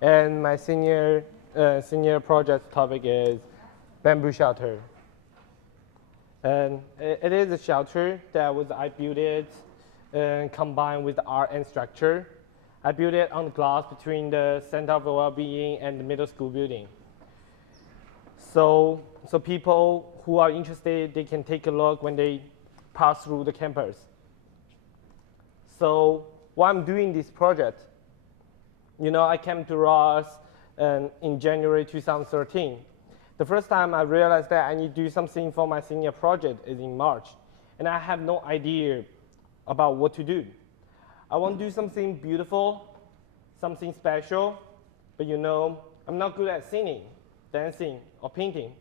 And my senior project topic is bamboo shelter. And it is a shelter that I built it combined with art and structure. I built it on the glass between the Center of Wellbeing and the middle school building. So people who are interested, they can take a look when they pass through the campus. So why I'm doing this project, I came to Ross in January 2013. The first time I realized that I need to do something for my senior project is in March, and I have no idea about what to do. I want to do something beautiful, something special, but I'm not good at singing, dancing, or painting.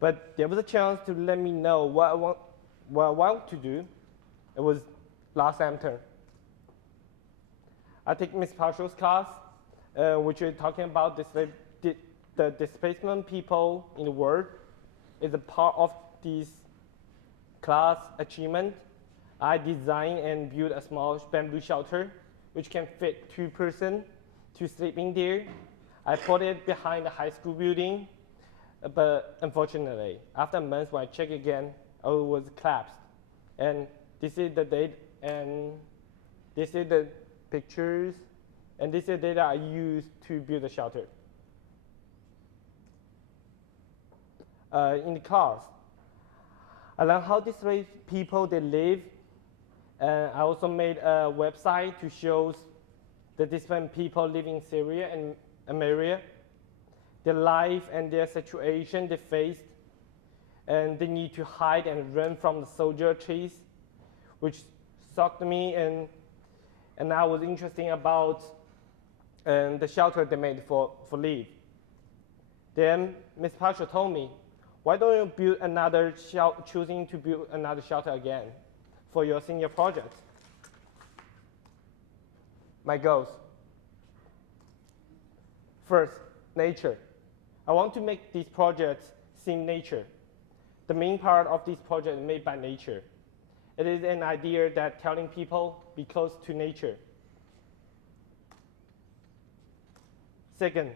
But there was a chance to let me know what I want to do. It was last semester. I take Ms. Partial's class, which is talking about the displacement people in the world. Is a part of this class achievement. I designed and built a small bamboo shelter, which can fit 2 persons to sleep in there. I put it behind the high school building, but unfortunately, after a month when I check again, it was collapsed. And this is the date, and this is the pictures, and this is the data I used to build the shelter. In the class, I learned how displaced people they live. I also made a website to show the displaced people living in Syria and America, their life and their situation they faced, and they need to hide and run from the soldier chase, which shocked me, and I was interested about the shelter they made for live. Then Ms. Pasha told me, why don't you build another choosing to build another shelter again for your senior project? My goals. First, nature. I want to make these projects seem nature. The main part of this project is made by nature. It is an idea that telling people be close to nature. Second,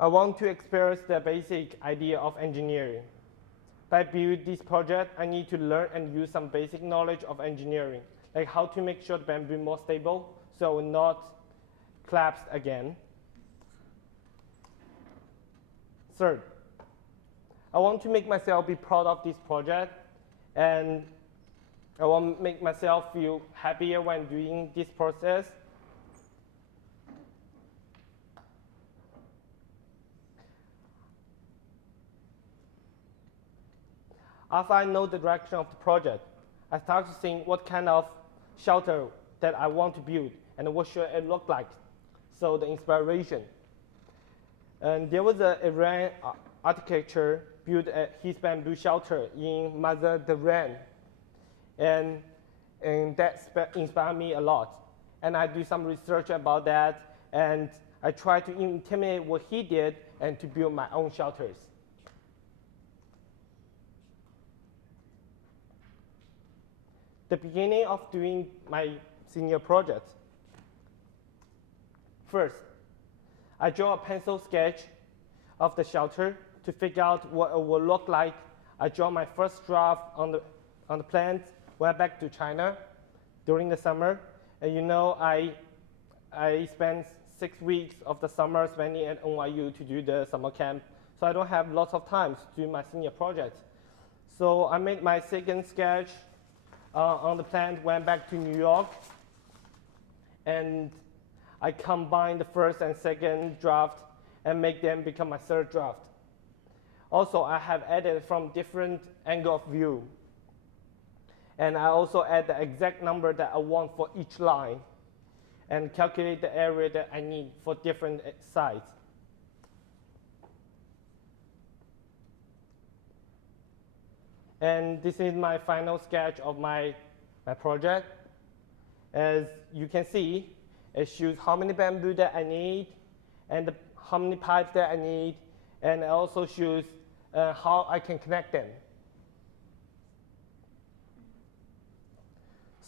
I want to express the basic idea of engineering. By building this project, I need to learn and use some basic knowledge of engineering, like how to make sure the bamboo is more stable so it will not collapse again. Third, I want to make myself be proud of this project, and I want to make myself feel happier when doing this process. After I know the direction of the project, I start to think what kind of shelter that I want to build and what should it look like. So the inspiration. And there was an Iran architecture built his bamboo shelter in Mazandaran, and that inspired me a lot. And I do some research about that, and I try to imitate what he did and to build my own shelters. The beginning of doing my senior project. First, I draw a pencil sketch of the shelter to figure out what it will look like. I draw my first draft on the plans, went back to China during the summer, and I spent 6 weeks of the summer spending at NYU to do the summer camp, so I don't have lots of time to do my senior project. So I made my second sketch on the plan, went back to New York, and I combined the first and second draft and make them become my third draft. Also, I have added from different angle of view. And I also add the exact number that I want for each line and calculate the area that I need for different sides. And this is my final sketch of my project. As you can see, it shows how many bamboo that I need and how many pipes that I need, and it also shows how I can connect them.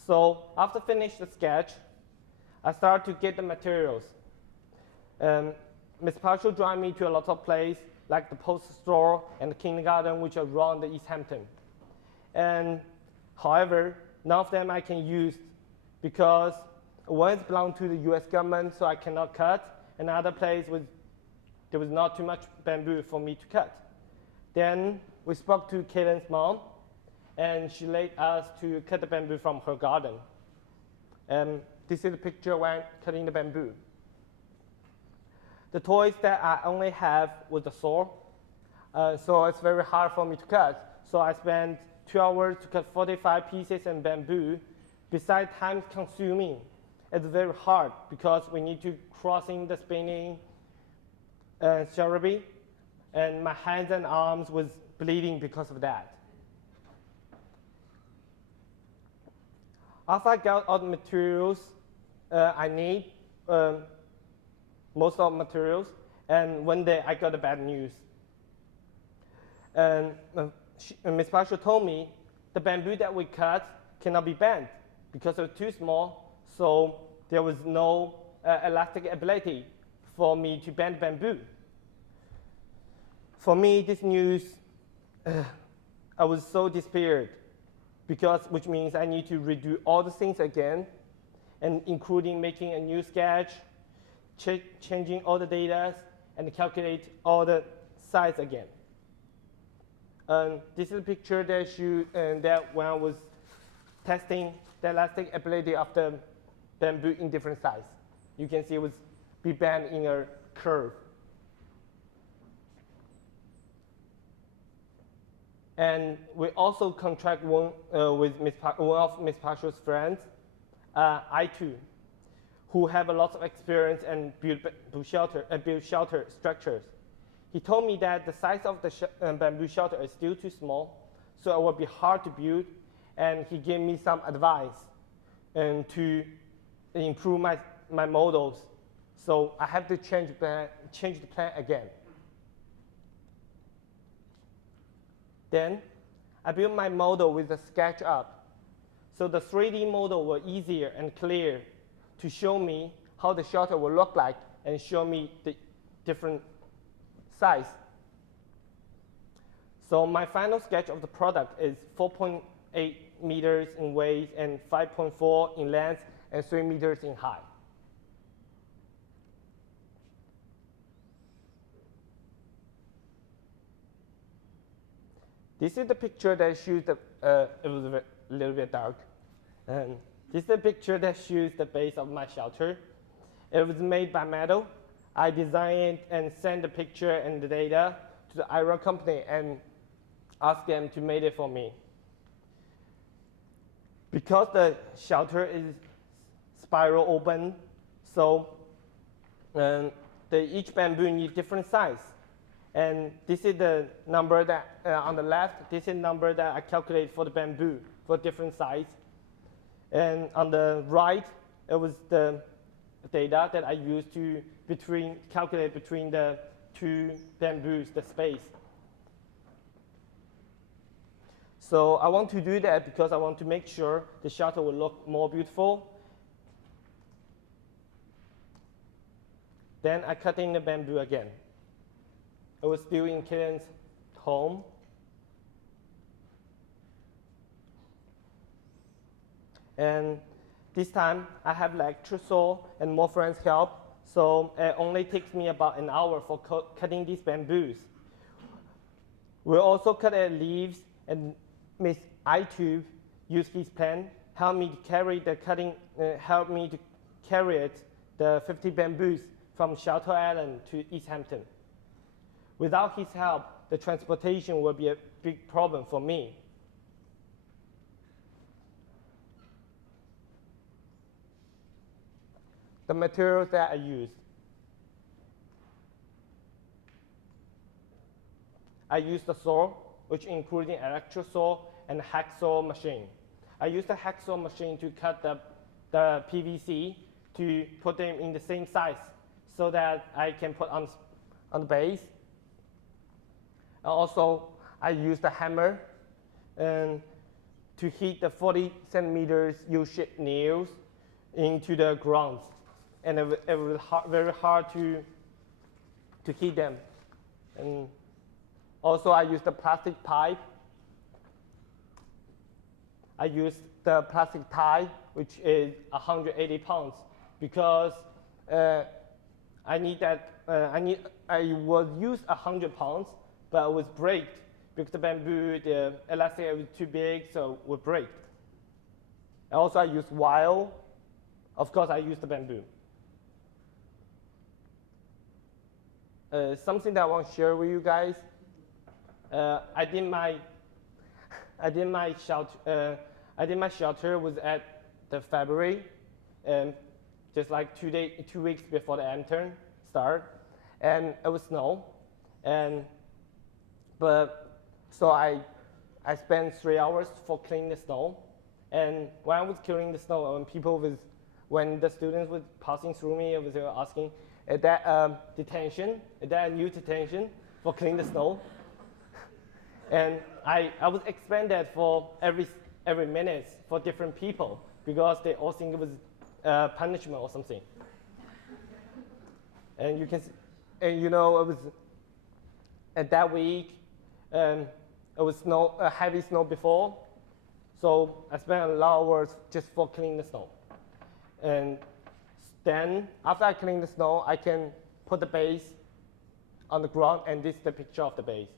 So after finish the sketch, I started to get the materials. Ms. Partial drive me to a lot of places, like the post store and the kindergarten, which are around the East Hampton. And however, none of them I can use because one is belong to the US government, so I cannot cut. Another place there was not too much bamboo for me to cut. Then we spoke to Kaylin's mom, and she let us to cut the bamboo from her garden. This is a picture when cutting the bamboo. The toys that I only have was the saw, so it's very hard for me to cut. So I spent 2 hours to cut 45 pieces in bamboo. Besides time consuming, it's very hard because we need to crossing the spinning shrubbery, and my hands and arms was bleeding because of that. After I got all the materials I need, most of the materials, and one day I got the bad news. And Ms. Partial told me the bamboo that we cut cannot be bent because it was too small, so there was no elastic ability for me to bend bamboo. For me, this news, I was so despaired, which means I need to redo all the things again, and including making a new sketch, changing all the data, and calculate all the size again. This is a picture that shows that when I was testing the elastic ability of the bamboo in different sizes. You can see it was be bent in a curve. And we also contract one with one of Ms. Partial's friends, I2, who have a lot of experience and build shelter structures. He told me that the size of the bamboo shelter is still too small, so it will be hard to build, and he gave me some advice to improve my models. So I have to change the plan again. Then I built my model with a SketchUp. So the 3D model was easier and clear to show me how the shelter will look like and show me the different size. So my final sketch of the product is 4.8 meters in weight and 5.4 in length and 3 meters in height. This is the picture that shows it was a little bit dark. And this is the picture that shows the base of my shelter. It was made by metal. I designed and sent the picture and the data to the iron company and asked them to make it for me. Because the shelter is spiral open, so each bamboo needs different size. And this is the number that, on the left, this is the number that I calculate for the bamboo for different size. And on the right, it was the data that I used to calculate between the two bamboos, the space. So I want to do that because I want to make sure the shelter will look more beautiful. Then I cut in the bamboo again. I was still in Kaylin's home. And this time, I have electric saw and more friends' help, so it only takes me about an hour for cutting these bamboos. We also cut leaves, and Miss I2 used his pen, helped me to carry the the 50 bamboos from Shelter Island to East Hampton. Without his help, the transportation would be a big problem for me. The materials that I used. I used the saw, which included an electric saw and a hacksaw machine. I used the hacksaw machine to cut the PVC to put them in the same size so that I can put on the base. Also, I used a hammer to hit the 40 centimeters U-shaped nails into the ground, and it was very hard to hit them. And also, I used the plastic pipe. I used the plastic tie, which is 180 pounds, because I would use 100 pounds, but it was break because the bamboo, the elastic was too big, so it would break. Also, I used wire. Of course, I used the bamboo. Something that I want to share with you guys. I did my shelter was at the February, just like 2 weeks before the intern start, and it was snow, so I spent 3 hours for cleaning the snow, and when I was cleaning the snow, when the students were passing through me, they were asking, is that detention? Is that a new detention for cleaning the snow? And I would expand that for every minute for different people because they all think it was punishment or something. And you can, and you know, it was at that week. It was heavy snow before, so I spent a lot of hours just for cleaning the snow. And then after I clean the snow, I can put the base on the ground, and this is the picture of the base.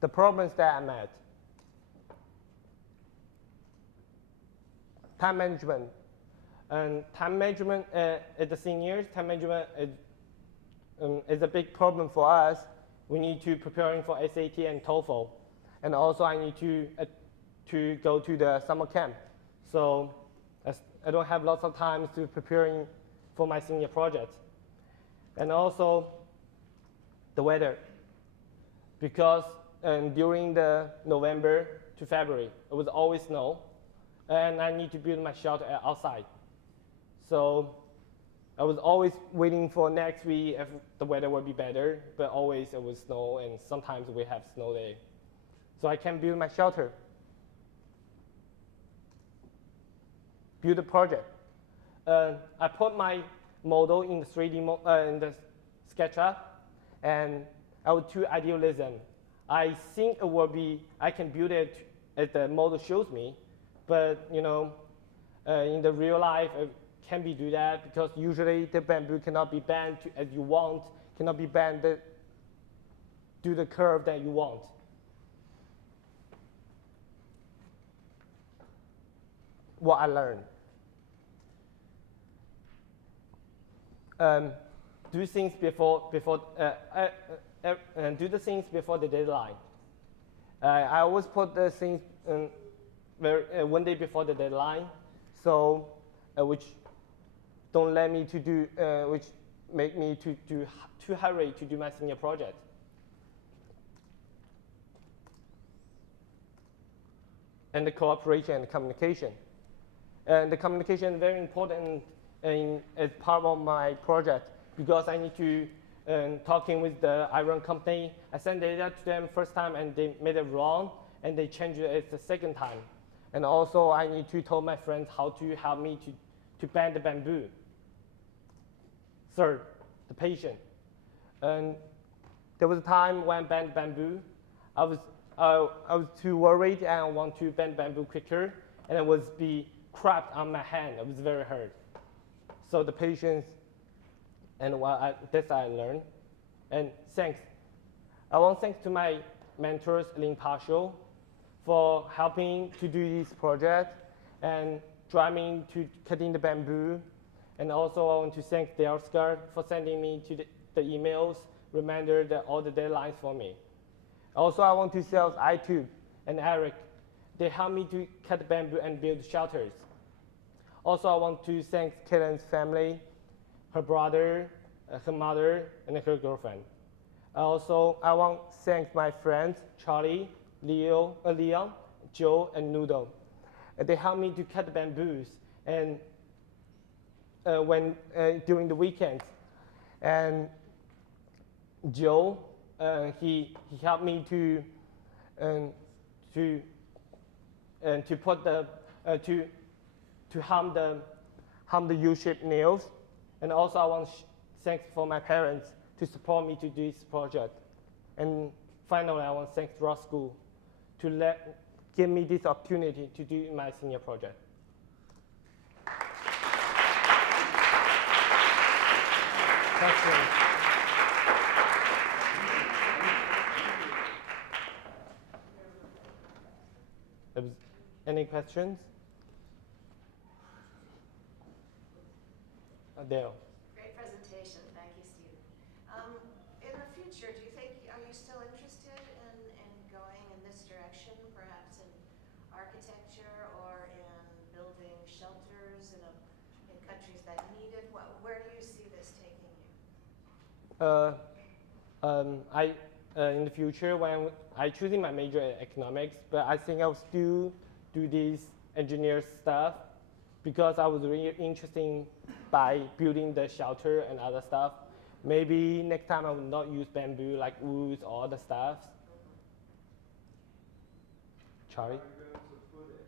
The problems that I met. Time management. And time management at the seniors, time management is a big problem for us. We need to preparing for SAT and TOEFL. And also I need to go to the summer camp. So I don't have lots of time to preparing for my senior project. And also the weather. Because during the November to February, it was always snow, and I need to build my shelter outside. So I was always waiting for next week if the weather would be better, but always it was snow, and sometimes we have snow day. So I can build my shelter. Build a project. I put my model in the 3D in the SketchUp, and I would do idealism. I think it will be, I can build it as the model shows me, but you know, in the real life, it can't be do that because usually the bamboo cannot be bent as you want, cannot be bent to the curve that you want. What I learned. Do things before do the things before the deadline. I always put the things one day before the deadline, so which don't let me to do, which make me to hurry to do my senior project. And the cooperation and the communication. And the communication is very important as part of my project because I need to talking with the iron company. I sent data to them first time and they made it wrong and they changed it the second time. And also I need to tell my friends how to help me to bend the bamboo. Third, the patient. And there was a time when I bent bamboo. I was too worried and I want to bend bamboo quicker and it was be cracked on my hand. It was very hurt. So the patience and this I learned. And thanks. I want to thank to my mentors, Lin Partial, for helping to do this project and driving to cutting the bamboo. And also I want to thank Delskar for sending me to the emails, reminder all the deadlines for me. Also I want to thank iTube and Eric. They helped me to cut bamboo and build shelters. Also I want to thank Karen's family, her brother, her mother, and her girlfriend. Also, I want to thank my friends, Charlie, Leon, Joe, and Noodle. They helped me to cut the bamboos and during the weekends. And Joe, he helped me to to and to put the to harm the U-shaped nails. And also I want to thank for my parents to support me to do this project. And finally, I want to thank Ross School to give me this opportunity to do my senior project. Questions? Any questions? Adele. Great presentation. Thank you, Stephen. In the future, do you think, are you still interested in going in this direction, perhaps in architecture or in building shelters in countries that need it? Where do you see this taking you? In the future, when I choosing my major in economics, but I think I'll still do this engineer stuff because I was really interested by building the shelter and other stuff. Maybe next time I will not use bamboo like wood or other stuff. Charlie? How are you going to put it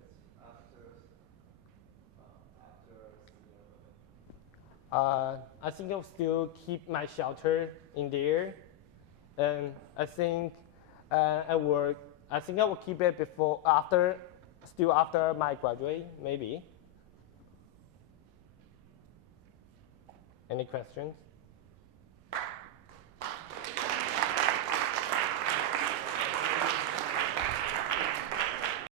after I think I'll still keep my shelter in there, and I think I will keep it still after my graduate, maybe. Any questions?